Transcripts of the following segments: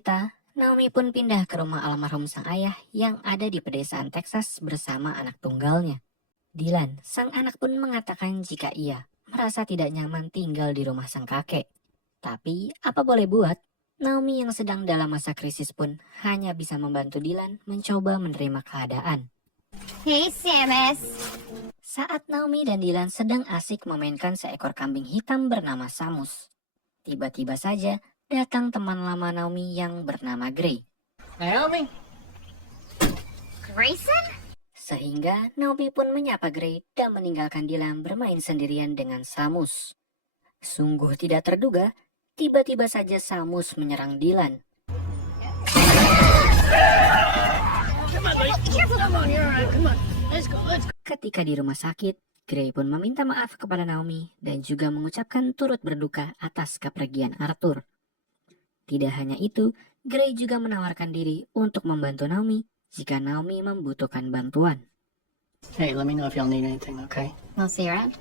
cerita, Naomi pun pindah ke rumah almarhum sang ayah yang ada di pedesaan Texas bersama anak tunggalnya. Dylan, sang anak pun mengatakan jika ia merasa tidak nyaman tinggal di rumah sang kakek. Tapi, apa boleh buat, Naomi yang sedang dalam masa krisis pun hanya bisa membantu Dylan mencoba menerima keadaan. Hey, Samus. Saat Naomi dan Dylan sedang asik memainkan seekor kambing hitam bernama Samus, tiba-tiba saja datang teman lama Naomi yang bernama Gray. Naomi? Grayson? Sehingga Naomi pun menyapa Gray dan meninggalkan Dylan bermain sendirian dengan Samus. Sungguh tidak terduga, tiba-tiba saja Samus menyerang Dylan. Ketika di rumah sakit, Gray pun meminta maaf kepada Naomi dan juga mengucapkan turut berduka atas kepergian Arthur. Tidak hanya itu, Gray juga menawarkan diri untuk membantu Naomi jika Naomi membutuhkan bantuan. Hey, let me know if y'all need anything, okay? We'll see you around.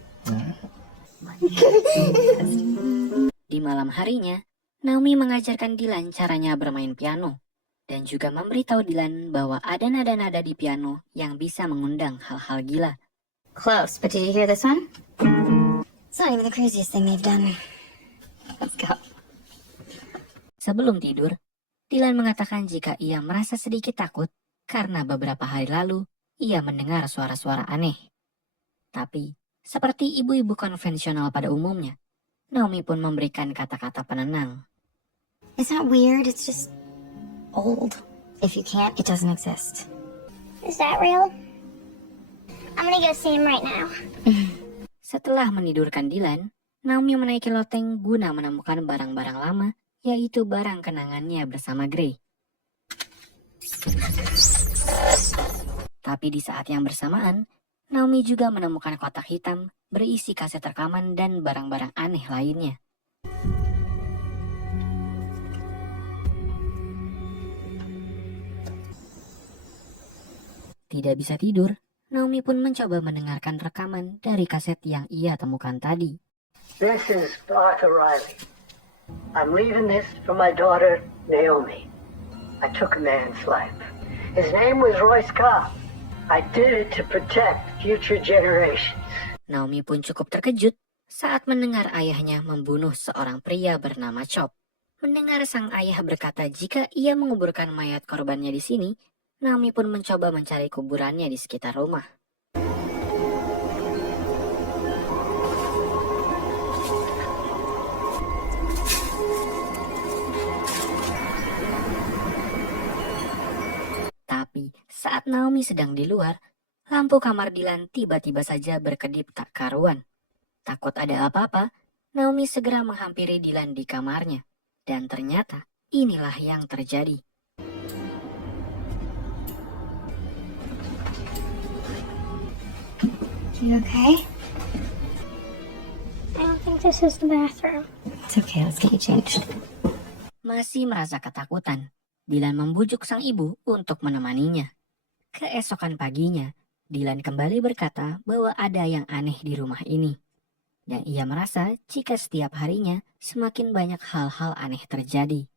Di malam harinya, Naomi mengajarkan Dylan caranya bermain piano dan juga memberitahu Dylan bahwa ada nada-nada di piano yang bisa mengundang hal-hal gila. Close, but did you hear this one? It's not even the craziest thing they've done. Let's go. Sebelum tidur, Dylan mengatakan jika ia merasa sedikit takut karena beberapa hari lalu ia mendengar suara-suara aneh. Tapi, seperti ibu-ibu konvensional pada umumnya, Naomi pun memberikan kata-kata penenang. It's not weird, it's just old. If you can't, it doesn't exist. Is that real? I'm gonna go see him right now. Setelah menidurkan Dylan, Naomi menaiki loteng guna menemukan barang-barang lama, yaitu barang kenangannya bersama Gray. Tapi di saat yang bersamaan, Naomi juga menemukan kotak hitam berisi kaset rekaman dan barang-barang aneh lainnya. Tidak bisa tidur, Naomi pun mencoba mendengarkan rekaman dari kaset yang ia temukan tadi. This is Arthur Riley. I'm leaving this for my daughter, Naomi. I took a man's life. His name was Royce Cobb. I did it to protect future generations. Naomi pun cukup terkejut saat mendengar ayahnya membunuh seorang pria bernama Chop. Mendengar sang ayah berkata jika ia menguburkan mayat korbannya di sini, Naomi pun mencoba mencari kuburannya di sekitar rumah. Tapi saat Naomi sedang di luar, lampu kamar Dylan tiba-tiba saja berkedip tak karuan. Takut ada apa-apa, Naomi segera menghampiri Dylan di kamarnya. Dan ternyata inilah yang terjadi. You okay? I don't think this is the bathroom. It's okay, let's get you changed. Masih merasa ketakutan, Dylan membujuk sang ibu untuk menemaninya. Keesokan paginya, Dylan kembali berkata bahwa ada yang aneh di rumah ini. Dan ia merasa jika setiap harinya semakin banyak hal-hal aneh terjadi.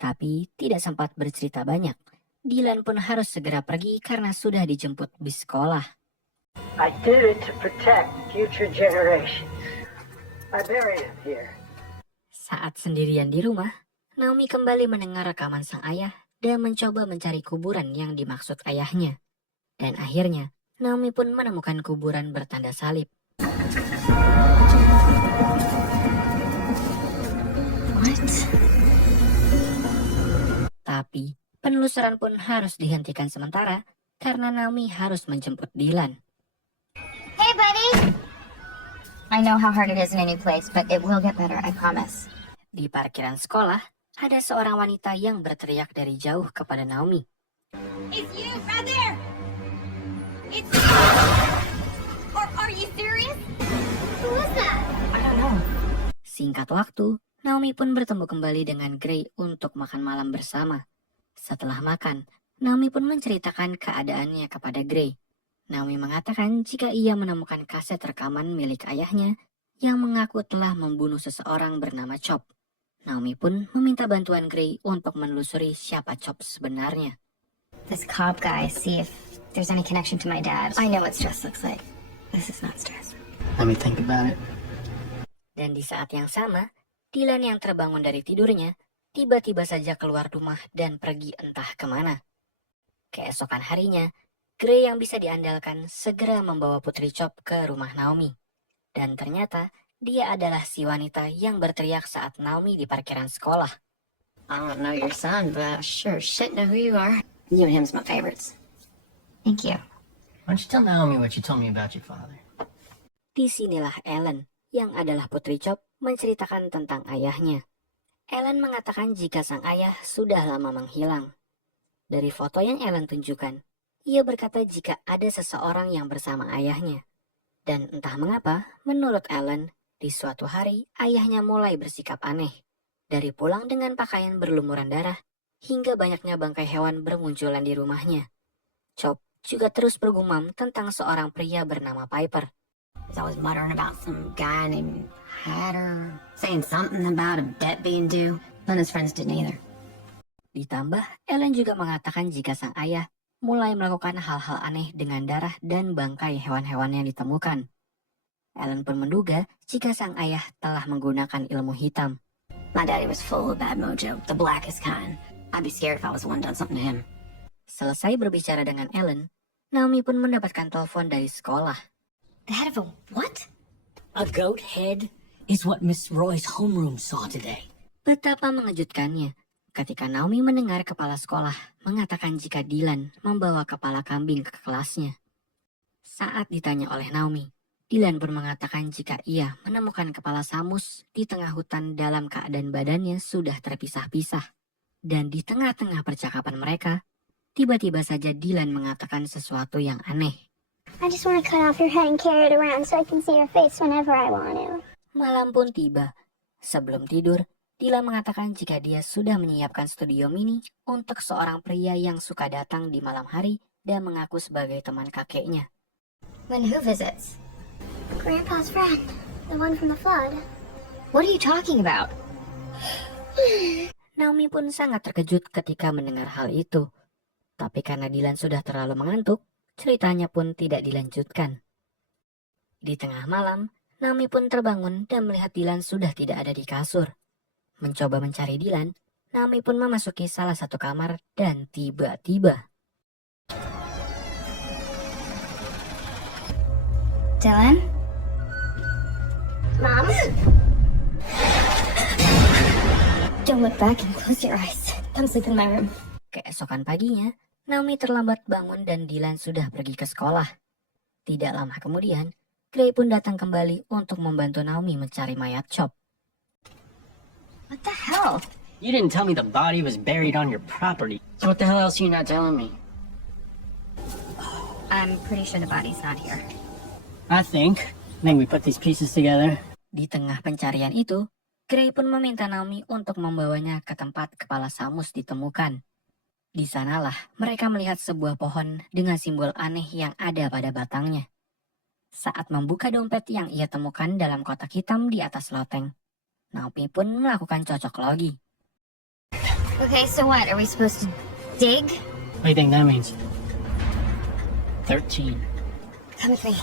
Tapi tidak sempat bercerita banyak. Dylan pun harus segera pergi karena sudah dijemput bis sekolah. I did it to protect future generations. I buried him here. Saat sendirian di rumah, Naomi kembali mendengar rekaman sang ayah dan mencoba mencari kuburan yang dimaksud ayahnya. Dan akhirnya, Naomi pun menemukan kuburan bertanda salib. What? Tapi, penelusuran pun harus dihentikan sementara karena Naomi harus menjemput Dylan. Hey, buddy! I know how hard it is in a new place, but it will get better, I promise. Di parkiran sekolah, ada seorang wanita yang berteriak dari jauh kepada Naomi. It's you, right there! It's you! Are you serious? Who was that? I don't know. Singkat waktu, Naomi pun bertemu kembali dengan Gray untuk makan malam bersama. Setelah makan, Naomi pun menceritakan keadaannya kepada Gray. Naomi mengatakan jika ia menemukan kaset rekaman milik ayahnya yang mengaku telah membunuh seseorang bernama Chop. Naomi pun meminta bantuan Gray untuk menelusuri siapa Chop sebenarnya. This Cobb guy, see if there's any connection to my dad. I know what stress looks like. This is not stress. Let me think about it. Dan di saat yang sama, Dylan yang terbangun dari tidurnya tiba-tiba saja keluar rumah dan pergi entah kemana. Keesokan harinya, Gray yang bisa diandalkan segera membawa Putri Chop ke rumah Naomi. Dan ternyata dia adalah si wanita yang berteriak saat Naomi di parkiran sekolah. I don't know your son, but I sure shit know who you are. You and him's my favorites. Thank you. Why don't you tell Naomi what you told me about your father? Disinilah Ellen, yang adalah Putri Chop, menceritakan tentang ayahnya. Ellen mengatakan jika sang ayah sudah lama menghilang. Dari foto yang Ellen tunjukkan, ia berkata jika ada seseorang yang bersama ayahnya. Dan entah mengapa, menurut Ellen, di suatu hari ayahnya mulai bersikap aneh. Dari pulang dengan pakaian berlumuran darah, hingga banyaknya bangkai hewan bermunculan di rumahnya. Chop juga terus bergumam tentang seorang pria bernama Piper. He's always muttering about some guy named Hatter, saying something about a debt being due. None of his friends didn't either. Ditambah, Ellen juga mengatakan jika sang ayah mulai melakukan hal-hal aneh dengan darah dan bangkai hewan-hewan yang ditemukan. Ellen pun menduga jika sang ayah telah menggunakan ilmu hitam. My daddy was full of bad mojo, the blackest kind. I'd be scared if I was the one done something to him. Selesai berbicara dengan Ellen, Naomi pun mendapatkan telepon dari sekolah. The head of a what? A goat head is what Miss Roy's homeroom saw today. Betapa mengejutkannya ketika Naomi mendengar kepala sekolah mengatakan jika Dylan membawa kepala kambing ke kelasnya. Saat ditanya oleh Naomi, Dylan pun mengatakan jika ia menemukan kepala samus di tengah hutan dalam keadaan badannya sudah terpisah-pisah. Dan di tengah-tengah percakapan mereka, tiba-tiba saja Dylan mengatakan sesuatu yang aneh. I just want to cut off your head and carry it around so I can see your face whenever I want to. Malam pun tiba. Sebelum tidur, Dylan mengatakan jika dia sudah menyiapkan studio mini untuk seorang pria yang suka datang di malam hari dan mengaku sebagai teman kakeknya. When who visits? Grandpa's friend, the one from the flood. What are you talking about? Naomi pun sangat terkejut ketika mendengar hal itu. Tapi karena Dylan sudah terlalu mengantuk, ceritanya pun tidak dilanjutkan. Di tengah malam, Naomi pun terbangun dan melihat Dylan sudah tidak ada di kasur. Mencoba mencari Dylan, Naomi pun memasuki salah satu kamar dan tiba-tiba Dylan? Mom? Don't look back and close your eyes. Come sleep in my room. keesokan paginya, Naomi terlambat bangun dan Dylan sudah pergi ke sekolah. Tidak lama kemudian, Gray pun datang kembali untuk membantu Naomi mencari mayat Chop. What the hell? You didn't tell me the body was buried on your property. So what the hell else are you not telling me? I'm pretty sure the body's not here. I think we put these pieces together. Di tengah pencarian itu, Gray pun meminta Naomi untuk membawanya ke tempat kepala samus ditemukan. Di sanalah mereka melihat sebuah pohon dengan simbol aneh yang ada pada batangnya. Saat membuka dompet yang ia temukan dalam kotak hitam di atas loteng, Naomi pun melakukan cocok logi. Okay, so what? Are we supposed to dig? What do you think that means? 13. Come with me.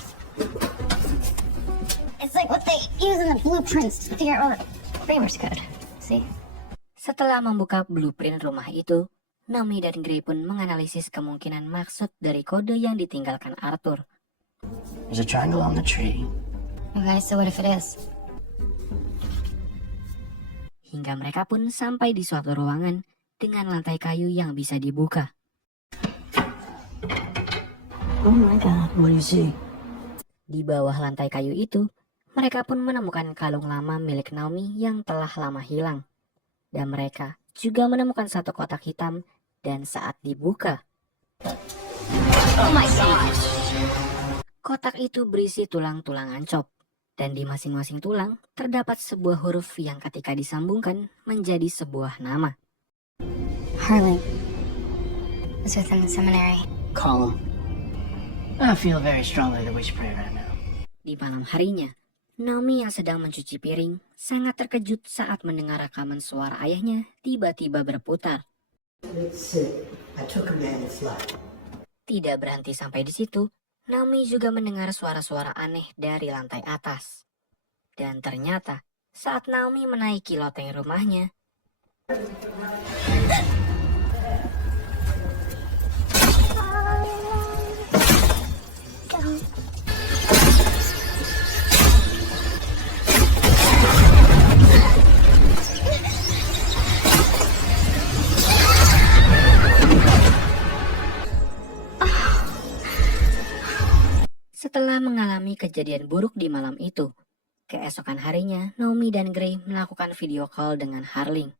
It's like what they use in the blueprints to figure out Kramer's code. See? Setelah membuka blueprint rumah itu, Naomi dan Gray pun menganalisis kemungkinan maksud dari kode yang ditinggalkan Arthur. There's a triangle on the tree. Okay, so what if it is? Hingga mereka pun sampai di suatu ruangan dengan lantai kayu yang bisa dibuka. Oh my god, what do you see? Di bawah lantai kayu itu, mereka pun menemukan kalung lama milik Naomi yang telah lama hilang. Dan mereka juga menemukan satu kotak hitam dan saat dibuka, Oh my gosh! kotak itu berisi tulang-tulangan Chop. Dan di masing-masing tulang terdapat sebuah huruf yang ketika disambungkan menjadi sebuah nama. Harlan was within the seminary. Call him. I feel very strongly that we should pray right now. Di malam harinya, Naomi yang sedang mencuci piring sangat terkejut saat mendengar rekaman suara ayahnya tiba-tiba berputar. Let's see. I took a man's life. Tidak berhenti sampai di situ, Naomi juga mendengar suara-suara aneh dari lantai atas. Dan ternyata, saat Naomi menaiki loteng rumahnya, setelah mengalami kejadian buruk di malam itu, keesokan harinya Naomi dan Gray melakukan video call dengan Harling.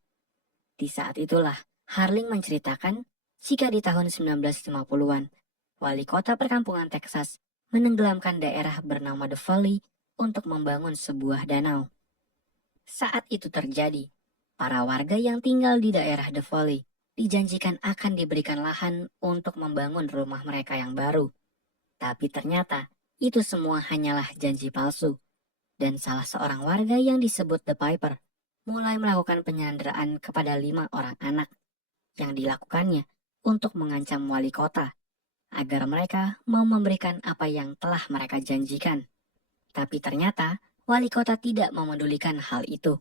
Di saat itulah Harling menceritakan jika di tahun 1950-an, wali kota perkampungan Texas menenggelamkan daerah bernama The Valley untuk membangun sebuah danau. Saat itu terjadi, para warga yang tinggal di daerah The Valley dijanjikan akan diberikan lahan untuk membangun rumah mereka yang baru. Tapi ternyata itu semua hanyalah janji palsu. Dan salah seorang warga yang disebut The Piper mulai melakukan penyanderaan kepada 5 orang anak yang dilakukannya untuk mengancam wali kota agar mereka mau memberikan apa yang telah mereka janjikan. Tapi ternyata wali kota tidak memedulikan hal itu.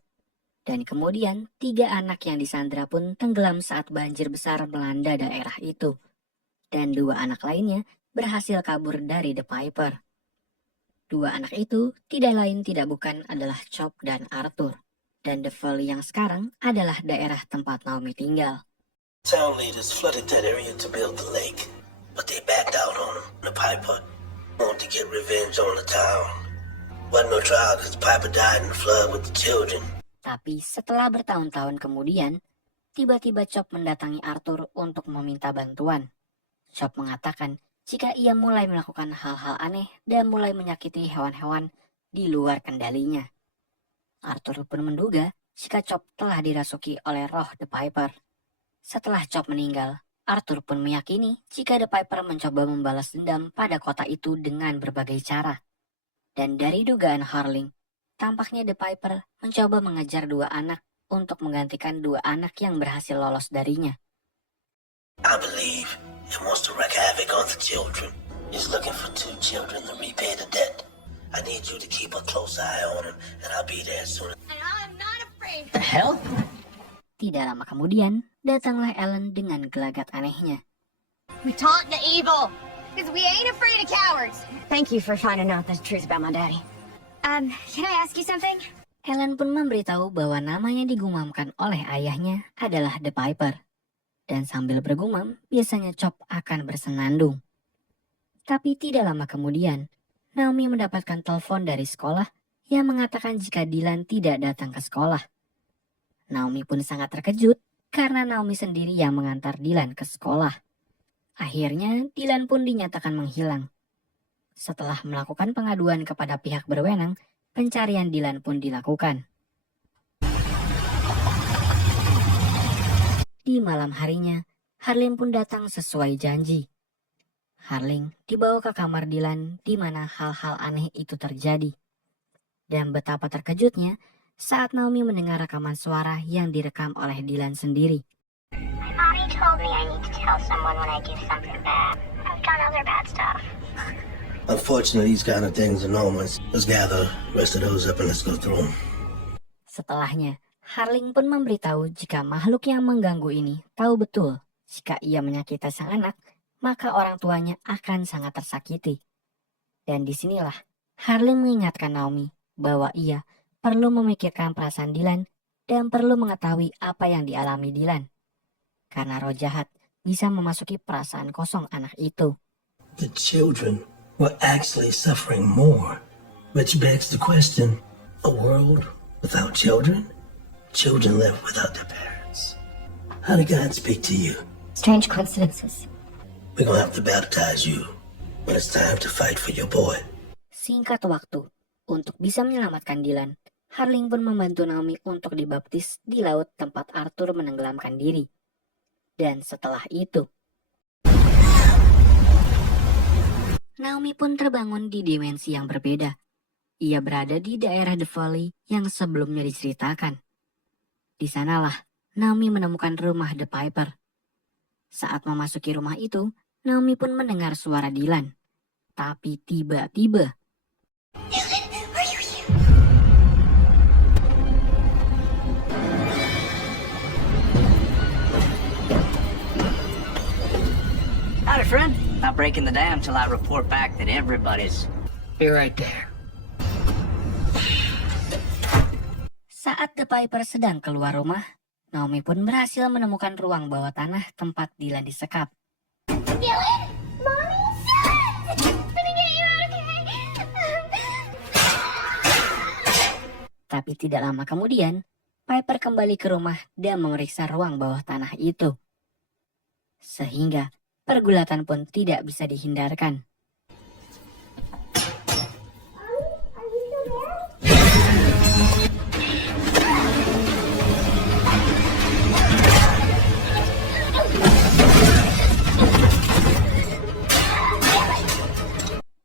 Dan kemudian 3 anak yang disandra pun tenggelam saat banjir besar melanda daerah itu. Dan 2 anak lainnya berhasil kabur dari The Piper. 2 anak itu tidak lain tidak bukan adalah Chop dan Arthur. Dan The Valley yang sekarang adalah daerah tempat Naomi tinggal. Town leaders flooded that area to build the lake, but they backed out on him. The Piper wanted to get revenge on the town. Wasn't no trial because Piper died in the flood with the children. Tapi setelah bertahun-tahun kemudian, tiba-tiba Chop mendatangi Arthur untuk meminta bantuan. Chop mengatakan jika ia mulai melakukan hal-hal aneh dan mulai menyakiti hewan-hewan di luar kendalinya. Arthur pun menduga jika Chop telah dirasuki oleh roh The Piper. Setelah Chop meninggal, Arthur pun meyakini jika The Piper mencoba membalas dendam pada kota itu dengan berbagai cara. Dan dari dugaan Harling, tampaknya The Piper mencoba mengejar 2 anak untuk menggantikan 2 anak yang berhasil lolos darinya. I believe he wants to wreak havoc on the children. He's looking for 2 children to repay the debt. I need you to keep a close eye on him, and I'll be there soon. And I'm not afraid. The hell? Tidak lama kemudian, datanglah Ellen dengan gelagat anehnya. We taunt the evil, because we ain't afraid of cowards. Thank you for finding out the truth about my daddy. Can I ask you something? Ellen pun memberitahu bahwa nama yang digumamkan oleh ayahnya adalah The Piper. Dan sambil bergumam, biasanya Chop akan bersenandung. Tapi tidak lama kemudian, Naomi mendapatkan telepon dari sekolah yang mengatakan jika Dylan tidak datang ke sekolah. Naomi pun sangat terkejut karena Naomi sendiri yang mengantar Dylan ke sekolah. Akhirnya, Dylan pun dinyatakan menghilang. Setelah melakukan pengaduan kepada pihak berwenang, pencarian Dylan pun dilakukan. Di malam harinya, Harling pun datang sesuai janji. Harling dibawa ke kamar Dylan di mana hal-hal aneh itu terjadi. Dan betapa terkejutnya saat Naomi mendengar rekaman suara yang direkam oleh Dylan sendiri. My mommy told me I need to tell someone when I do something bad. I've done other bad stuff. Unfortunately, these kind of things are normal. Let's gather the rest of those up and let's go through them. Setelahnya, Harling pun memberitahu jika makhluk yang mengganggu ini tahu betul jika ia menyakiti sang anak, maka orang tuanya akan sangat tersakiti. Dan disinilah Harling mengingatkan Naomi bahwa ia perlu memikirkan perasaan Dylan dan perlu mengetahui apa yang dialami Dylan. Karena roh jahat bisa memasuki perasaan kosong anak itu. The children were actually suffering more, which begs the question, a world without children? Children live without their parents. How did God speak to you? Strange coincidences. We're gonna have to baptize you when it's time to fight for your boy. Singkat waktu, untuk bisa menyelamatkan Dylan, Harling pun membantu Naomi untuk dibaptis di laut tempat Arthur menenggelamkan diri. Dan setelah itu, Naomi pun terbangun di dimensi yang berbeda. Ia berada di daerah The Valley yang sebelumnya diceritakan. Di sanalah Naomi menemukan rumah The Piper. Saat memasuki rumah itu, Naomi pun mendengar suara Dylan. Tapi tiba-tiba, Howdy, friend. Not breaking the dam till I report back that everybody's. Be right there. saat The Piper sedang keluar rumah, Naomi pun berhasil menemukan ruang bawah tanah tempat Dylan disekap. Dylan? Mommy? Let me get you out, okay? Tapi tidak lama kemudian, Piper kembali ke rumah dan memeriksa ruang bawah tanah itu. Sehingga pergulatan pun tidak bisa dihindarkan. Are you still there?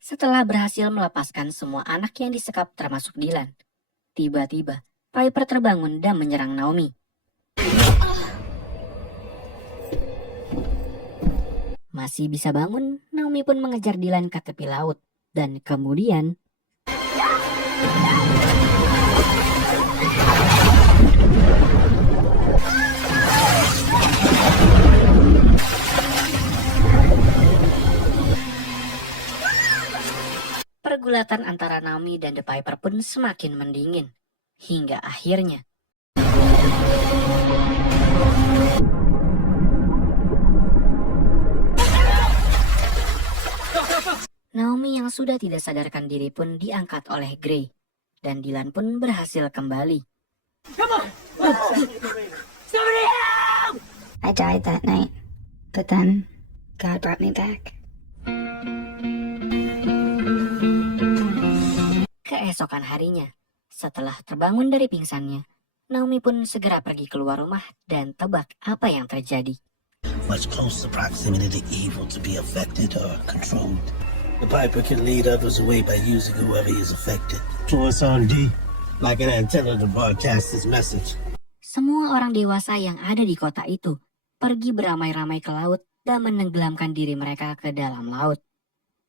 Setelah berhasil melepaskan semua anak yang disekap termasuk Dylan, tiba-tiba Piper terbangun dan menyerang Naomi. Masih bisa bangun, Naomi pun mengejar Dylan ke tepi laut. Dan kemudian, pergulatan antara Naomi dan The Piper pun semakin mendingin. Hingga akhirnya, Naomi yang sudah tidak sadarkan diri pun diangkat oleh Gray. Dan Dylan pun berhasil kembali. I died that night, but then God brought me back. Keesokan harinya, setelah terbangun dari pingsannya, Naomi pun segera pergi keluar rumah dan tebak apa yang terjadi. Much closer proximity to evil to be affected or controlled. The Piper can lead others away by using whoever is affected. So it's on D, like an antenna to broadcast his message. Semua orang dewasa yang ada di kota itu pergi beramai-ramai ke laut dan menenggelamkan diri mereka ke dalam laut.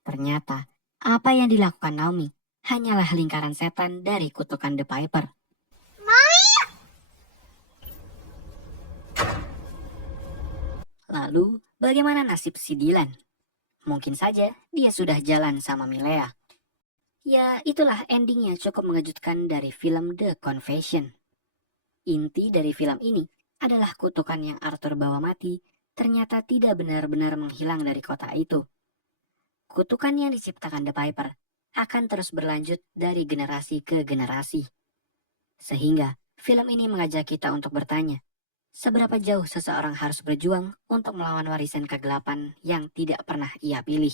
Ternyata, apa yang dilakukan Naomi hanyalah lingkaran setan dari kutukan The Piper. Lalu, bagaimana nasib si Dylan? Mungkin saja dia sudah jalan sama Milea. Ya, itulah endingnya cukup mengejutkan dari film The Confession. Inti dari film ini adalah kutukan yang Arthur bawa mati ternyata tidak benar-benar menghilang dari kota itu. Kutukan yang diciptakan The Piper akan terus berlanjut dari generasi ke generasi. Sehingga film ini mengajak kita untuk bertanya, seberapa jauh seseorang harus berjuang untuk melawan warisan kegelapan yang tidak pernah ia pilih.